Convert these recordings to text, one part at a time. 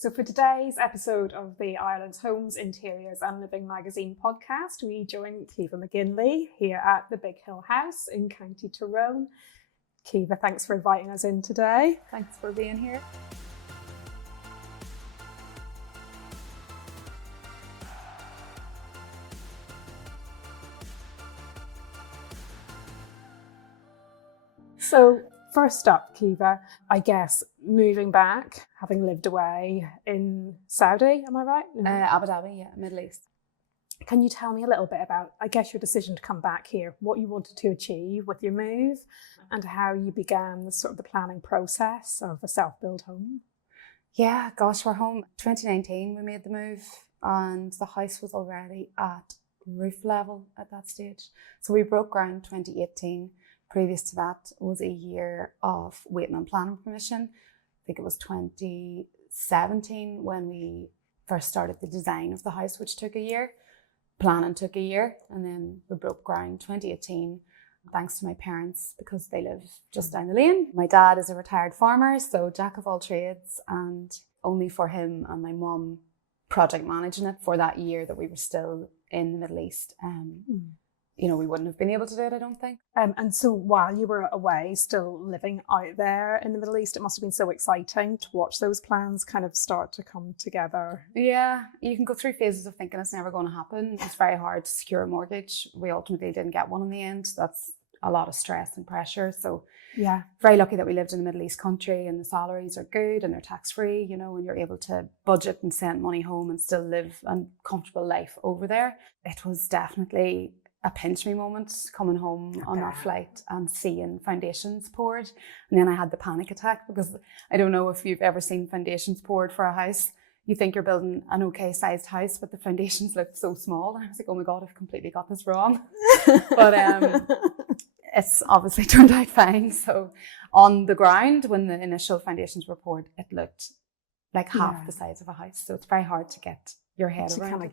So for today's episode of the Ireland's Homes, Interiors and Living magazine podcast, we join Caoímhe McGinley here at the Big Hill House in County Tyrone. Caoímhe, thanks for inviting us in today. Thanks for being here. So first up, Caoímhe, I guess moving back, having lived away in Saudi, am I right? Abu Dhabi, yeah, Middle East. Can you tell me a little bit about, I guess, your decision to come back here, what you wanted to achieve with your move and how you began the planning process of a self-built home? Yeah, gosh, we're home. 2019 we made the move and the house was already at roof level at that stage. So we broke ground 2018. Previous to that was a year of waiting on planning permission. I think it was 2017 when we first started the design of the house, which took a year. Planning took a year, and then we broke ground 2018, thanks to my parents, because they live just down the lane. My dad is a retired farmer, so jack of all trades, and only for him and my mum project managing it for that year that we were still in the Middle East. We wouldn't have been able to do it, I don't think. And so while you were away, still living out there in the Middle East, it must have been so exciting to watch those plans kind of start to come together. Yeah, you can go through phases of thinking it's never going to happen. It's very hard to secure a mortgage. We ultimately didn't get one in the end. That's a lot of stress and pressure. So yeah, very lucky that we lived in a Middle East country and the salaries are good and they're tax-free, and you're able to budget and send money home and still live a comfortable life over there. It was definitely a pinch me moment coming home on that flight and seeing foundations poured. And then I had the panic attack because I don't know if you've ever seen foundations poured for a house. You think you're building an okay sized house, but the foundations looked so small. And I was like, oh my God, I've completely got this wrong. But it's obviously turned out fine. So on the ground, when the initial foundations were poured, it looked like half the size of a house. So it's very hard to get your head around it.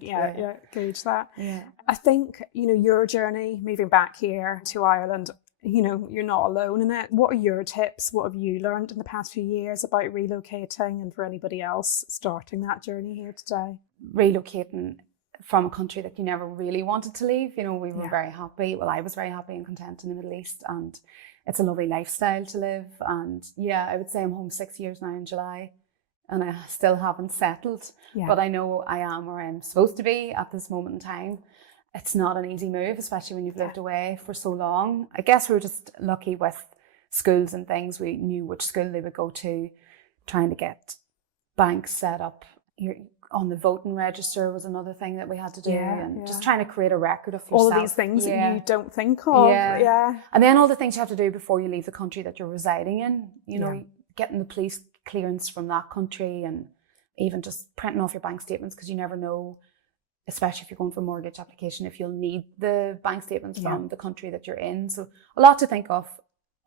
Gauge that. Yeah. I think, your journey moving back here to Ireland, you're not alone in it. What are your tips? What have you learned in the past few years about relocating, and for anybody else starting that journey here today? Relocating from a country that you never really wanted to leave. We were very happy. Well, I was very happy and content in the Middle East, and it's a lovely lifestyle to live. And yeah, I would say I'm home 6 years now in July. And I still haven't settled, but I know I am where I'm supposed to be at this moment in time. It's not an easy move, especially when you've lived away for so long. I guess we were just lucky with schools and things. We knew which school they would go to, trying to get banks set up. On the voting register was another thing that we had to do, just trying to create a record of yourself. All of these things that you don't think of. Yeah. And then all the things you have to do before you leave the country that you're residing in, getting the police clearance from that country, and even just printing off your bank statements, because you never know, especially if you're going for a mortgage application, if you'll need the bank statements from the country that you're in. So a lot to think of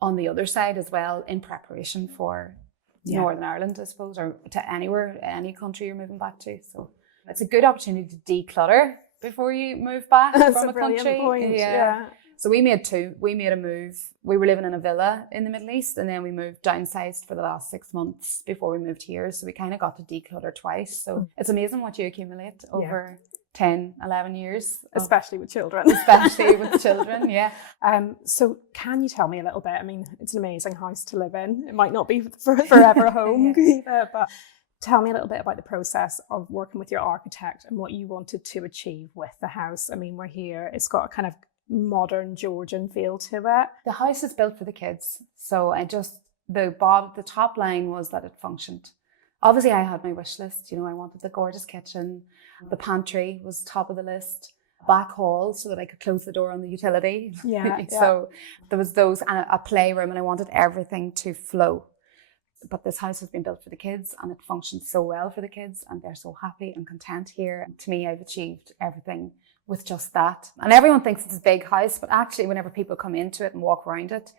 on the other side as well, in preparation for Northern Ireland, I suppose, or to any country you're moving back to. So it's a good opportunity to declutter before you move back from a country. Point. Yeah. So we made a move. We were living in a villa in the Middle East, and then we moved downsized for the last 6 months before we moved here. So we kind of got to declutter twice. So it's amazing what you accumulate over 10, 11 years. Especially with children. Yeah. So can you tell me a little bit? I mean, it's an amazing house to live in. It might not be forever a home, but tell me a little bit about the process of working with your architect and what you wanted to achieve with the house. I mean, we're here. It's got a kind of modern Georgian feel to it. The house is built for the kids. So the top line was that it functioned. Obviously I had my wish list, I wanted the gorgeous kitchen. The pantry was top of the list. Back hall so that I could close the door on the utility. So there was those, and a playroom, and I wanted everything to flow. But this house has been built for the kids, and it functions so well for the kids, and they're so happy and content here. To me, I've achieved everything with just that. And everyone thinks it's a big house, but actually whenever people come into it and walk around it,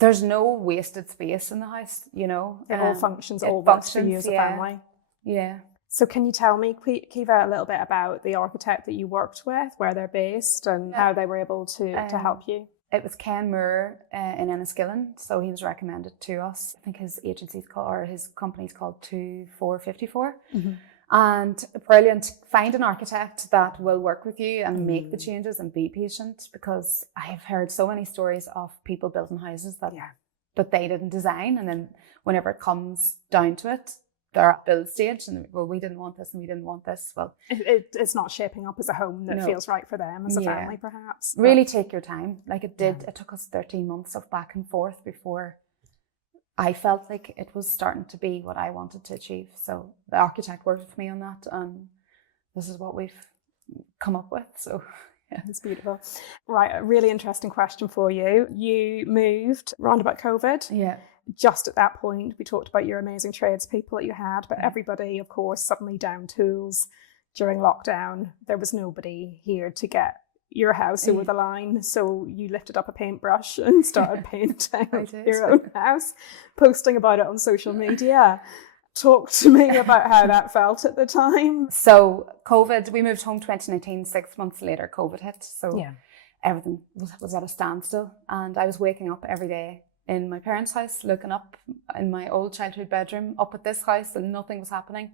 there's no wasted space in the house, It all functions, all works for you as a family. Yeah. So can you tell me, Caoímhe, a little bit about the architect that you worked with, where they're based and how they were able to help you? It was Ken Moore in Enniskillen, so he was recommended to us. I think his agency's called, or his company's called 2454. Mm-hmm. And brilliant, find an architect that will work with you and make the changes and be patient, because I have heard so many stories of people building houses that they didn't design, and then whenever it comes down to it, they're at build stage and well, we didn't want this and we didn't want this. Well, it's not shaping up as a home that feels right for them as a family, perhaps. Really take your time. Like it did, it took us 13 months of back and forth before I felt like it was starting to be what I wanted to achieve. So the architect worked with me on that, and this is what we've come up with. So yeah, it's beautiful. Right, a really interesting question for you. You moved round about COVID. Yeah. Just at that point, we talked about your amazing tradespeople that you had, but everybody, of course, suddenly down tools during lockdown. There was nobody here to get your house over the line, so you lifted up a paintbrush and started painting your own house, posting about it on social media. Talk to me about how that felt at the time. So COVID, we moved home 2019, 6 months later COVID hit, so everything was at a standstill, and I was waking up every day in my parents' house, looking up in my old childhood bedroom up at this house, and nothing was happening.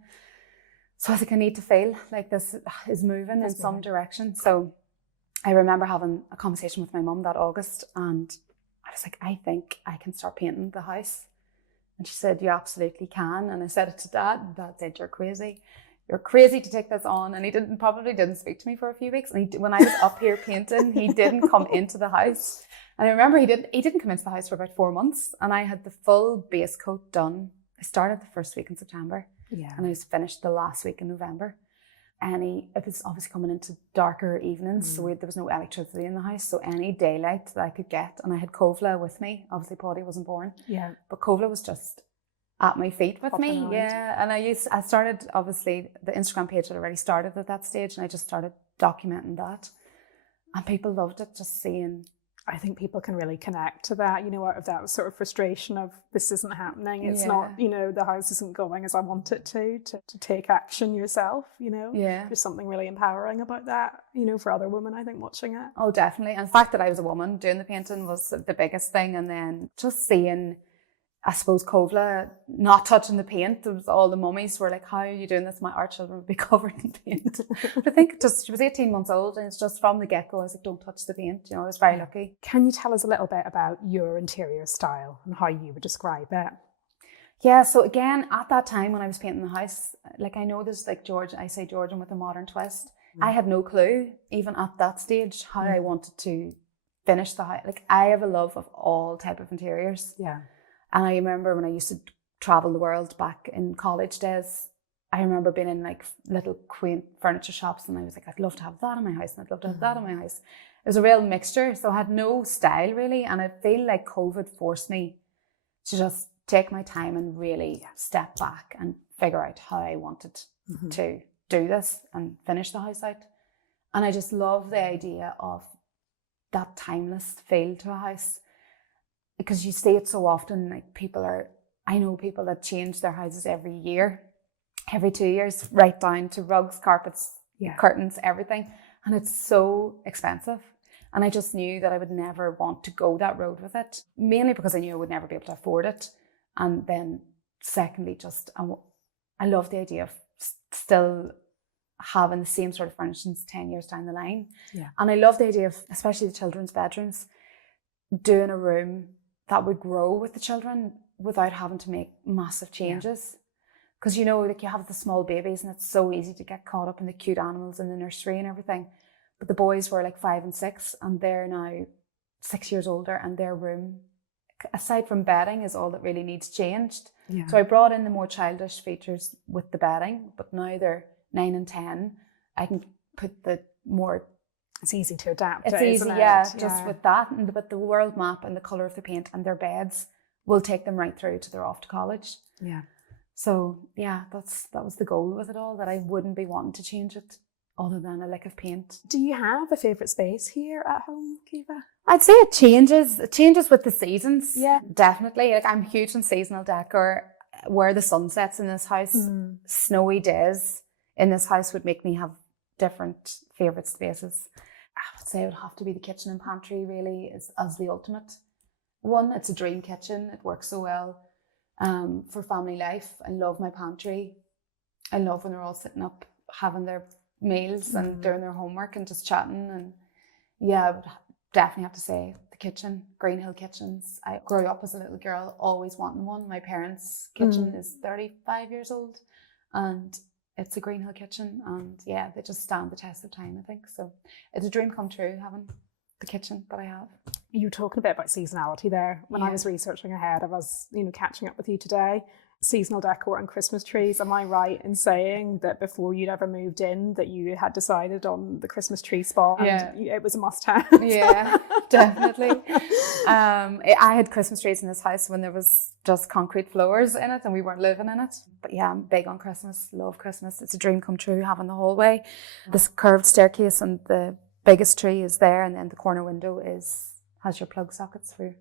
So I was like, I need to feel like this is moving in some direction. So I remember having a conversation with my mum that August, and I was like, I think I can start painting the house. And she said, you absolutely can. And I said it to Dad, and Dad said, you're crazy. You're crazy to take this on. And he probably didn't speak to me for a few weeks. And when I was up here painting, he didn't come into the house. And I remember he didn't come into the house for about 4 months. And I had the full base coat done. I started the first week in September. Yeah. And I was finished the last week in November. And it was obviously coming into darker evenings. So there was no electricity in the house. So any daylight that I could get. And I had Kovla with me. Obviously, Paddy wasn't born. Yeah. But Kovla was just at my feet with me. Yeah. And I started, obviously, the Instagram page had already started at that stage. And I just started documenting that. And people loved it, just seeing. I think people can really connect to that, out of that sort of frustration of this isn't happening. It's not, the house isn't going as I want it to take action yourself, Yeah. There's something really empowering about that, for other women, I think, watching it. Oh, definitely. And the fact that I was a woman doing the painting was the biggest thing. And then just seeing, I suppose, Kovla not touching the paint. It was all the mummies were like, how are you doing this? My art children would be covered in paint. But I think she was 18 months old, and it's just from the get-go, I was like, don't touch the paint. I was very lucky. Can you tell us a little bit about your interior style and how you would describe it? Yeah, so again, at that time when I was painting the house, like I know there's like I say Georgian with a modern twist. I had no clue, even at that stage, how I wanted to finish the house. Like I have a love of all type of interiors. Yeah. And I remember when I used to travel the world back in college days, I remember being in like little quaint furniture shops, and I was like, I'd love to have that in my house, and I'd love to have that in my house. It was a real mixture, so I had no style really, and I feel like COVID forced me to just take my time and really step back and figure out how I wanted to do this and finish the house out. And I just love the idea of that timeless feel to a house. Because you see it so often, like I know people that change their houses every year, every 2 years, right down to rugs, carpets, curtains, everything. And it's so expensive. And I just knew that I would never want to go that road with it, mainly because I knew I would never be able to afford it. And then secondly, just I love the idea of still having the same sort of furnishings 10 years down the line. Yeah. And I love the idea of, especially the children's bedrooms, doing a room that would grow with the children without having to make massive changes. Because, like you have the small babies, and it's so easy to get caught up in the cute animals in the nursery and everything. But the boys were like 5 and 6, and they're now 6 years older, and their room, aside from bedding, is all that really needs changed. Yeah. So I brought in the more childish features with the bedding, but now they're 9 and 10. I can put the more. It's easy to adapt. It's easy, just with that, and with the world map and the colour of the paint and their beds will take them right through to they're off to college. Yeah. So that was the goal with it all, that I wouldn't be wanting to change it other than a lick of paint. Do you have a favourite space here at home, Kiva? I'd say it changes. It changes with the seasons. Yeah. Definitely. Like I'm huge on seasonal decor. Where the sun sets in this house, snowy days in this house would make me have different favourite spaces. I would say it would have to be the kitchen and pantry really as the ultimate one. It's a dream kitchen. It works so well for family life. I love my pantry. I love when they're all sitting up having their meals and doing their homework and just chatting. And yeah, I would definitely have to say the kitchen, Greenhill kitchens. I grew up as a little girl always wanting one. My parents' kitchen is 35 years old and it's a Greenhill kitchen, and yeah, they just stand the test of time, I think. So it's a dream come true having the kitchen that I have. You were talking a bit about seasonality there. When I was researching ahead, I was, catching up with you today. Seasonal decor and Christmas trees. Am I right in saying that before you'd ever moved in that you had decided on the Christmas tree spot and it was a must-have? Yeah, definitely. I had Christmas trees in this house when there was just concrete floors in it and we weren't living in it. But yeah, I'm big on Christmas, love Christmas. It's a dream come true having the hallway. This curved staircase and the biggest tree is there, and then the corner window has your plug sockets for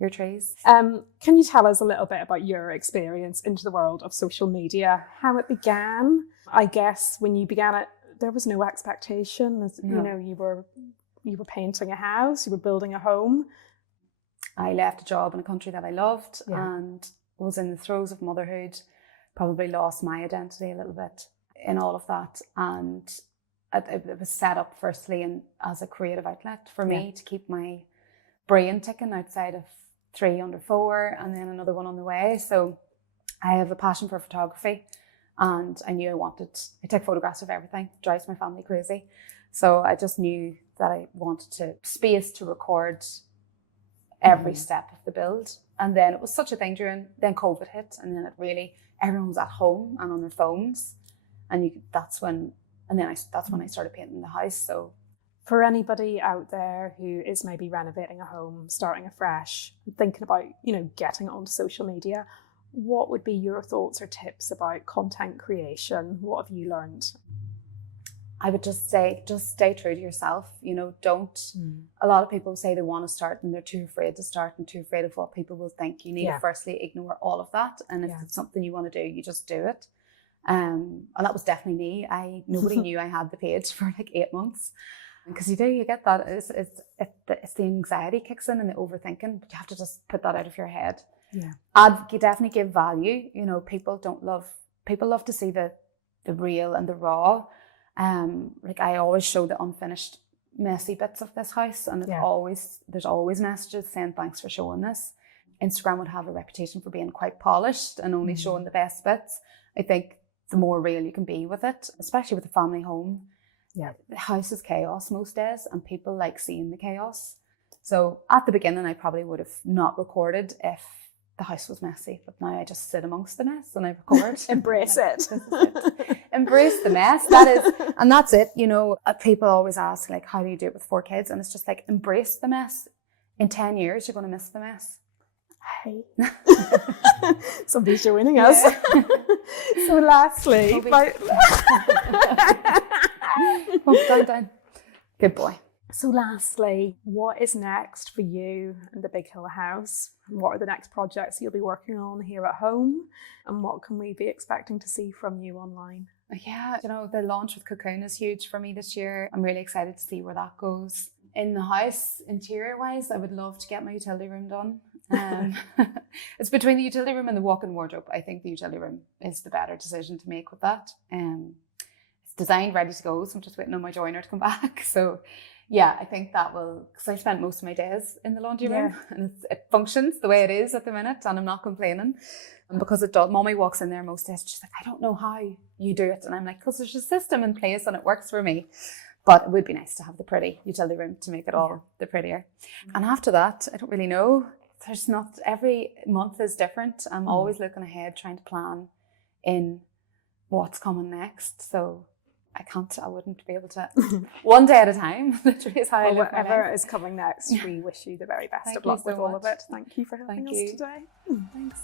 your trees. Can you tell us a little bit about your experience into the world of social media, how it began? I guess when you began it, there was no expectation. You were painting a house, you were building a home. I left a job in a country that I loved and was in the throes of motherhood, probably lost my identity a little bit in all of that. And it was set up firstly as a creative outlet for me to keep my brain ticking outside of 3 under 4 and then another one on the way. So I have a passion for photography and I knew I take photographs of everything. It drives my family crazy. So I just knew that I wanted space to record every step of the build. And then it was such a thing then COVID hit, and then everyone was at home and on their phones. And that's when I started painting the house. So for anybody out there who is maybe renovating a home, starting afresh, thinking about, getting onto social media, what would be your thoughts or tips about content creation? What have you learned? I would just say, stay true to yourself. Don't, a lot of people say they want to start and they're too afraid to start and too afraid of what people will think. You need to firstly ignore all of that. And if it's something you want to do, you just do it. And that was definitely me. Nobody knew I had the page for like 8 months. Because you get that, it's the anxiety kicks in and the overthinking, but you have to just put that out of your head. Yeah. You definitely give value. People love to see the real and the raw. I always show the unfinished, messy bits of this house, and there's always messages saying thanks for showing this. Instagram would have a reputation for being quite polished and only showing the best bits. I think the more real you can be with it, especially with a family home. Yeah, the house is chaos most days and people like seeing the chaos. So at the beginning, I probably would have not recorded if the house was messy, but now I just sit amongst the mess and I record. Embrace it. Embrace the mess. That's it. People always ask, like, how do you do it with 4 kids? And it's just like, embrace the mess. In 10 years, you're going to miss the mess. Hey. Somebody's joining us. So lastly, down. Good boy. So lastly, what is next for you and the Big Hill House? What are the next projects you'll be working on here at home? And what can we be expecting to see from you online? Yeah, the launch with Cocoon is huge for me this year. I'm really excited to see where that goes. In the house, interior-wise, I would love to get my utility room done. It's between the utility room and the walk-in wardrobe. I think the utility room is the better decision to make with that. It's designed, ready to go, so I'm just waiting on my joiner to come back. So yeah, I think that will, because I spent most of my days in the laundry room and it functions the way it is at the minute and I'm not complaining. And because it does, Mommy walks in there most days, she's like, I don't know how you do it. And I'm like, because there's a system in place and it works for me. But it would be nice to have the pretty utility room to make it all the prettier. And after that, I don't really know. Every month is different. I'm always looking ahead, trying to plan in what's coming next. So I wouldn't be able to, one day at a time, literally is how I live my life. Whatever is coming next, we wish you the very best of luck with all of it. Thank you for helping us today. Thanks.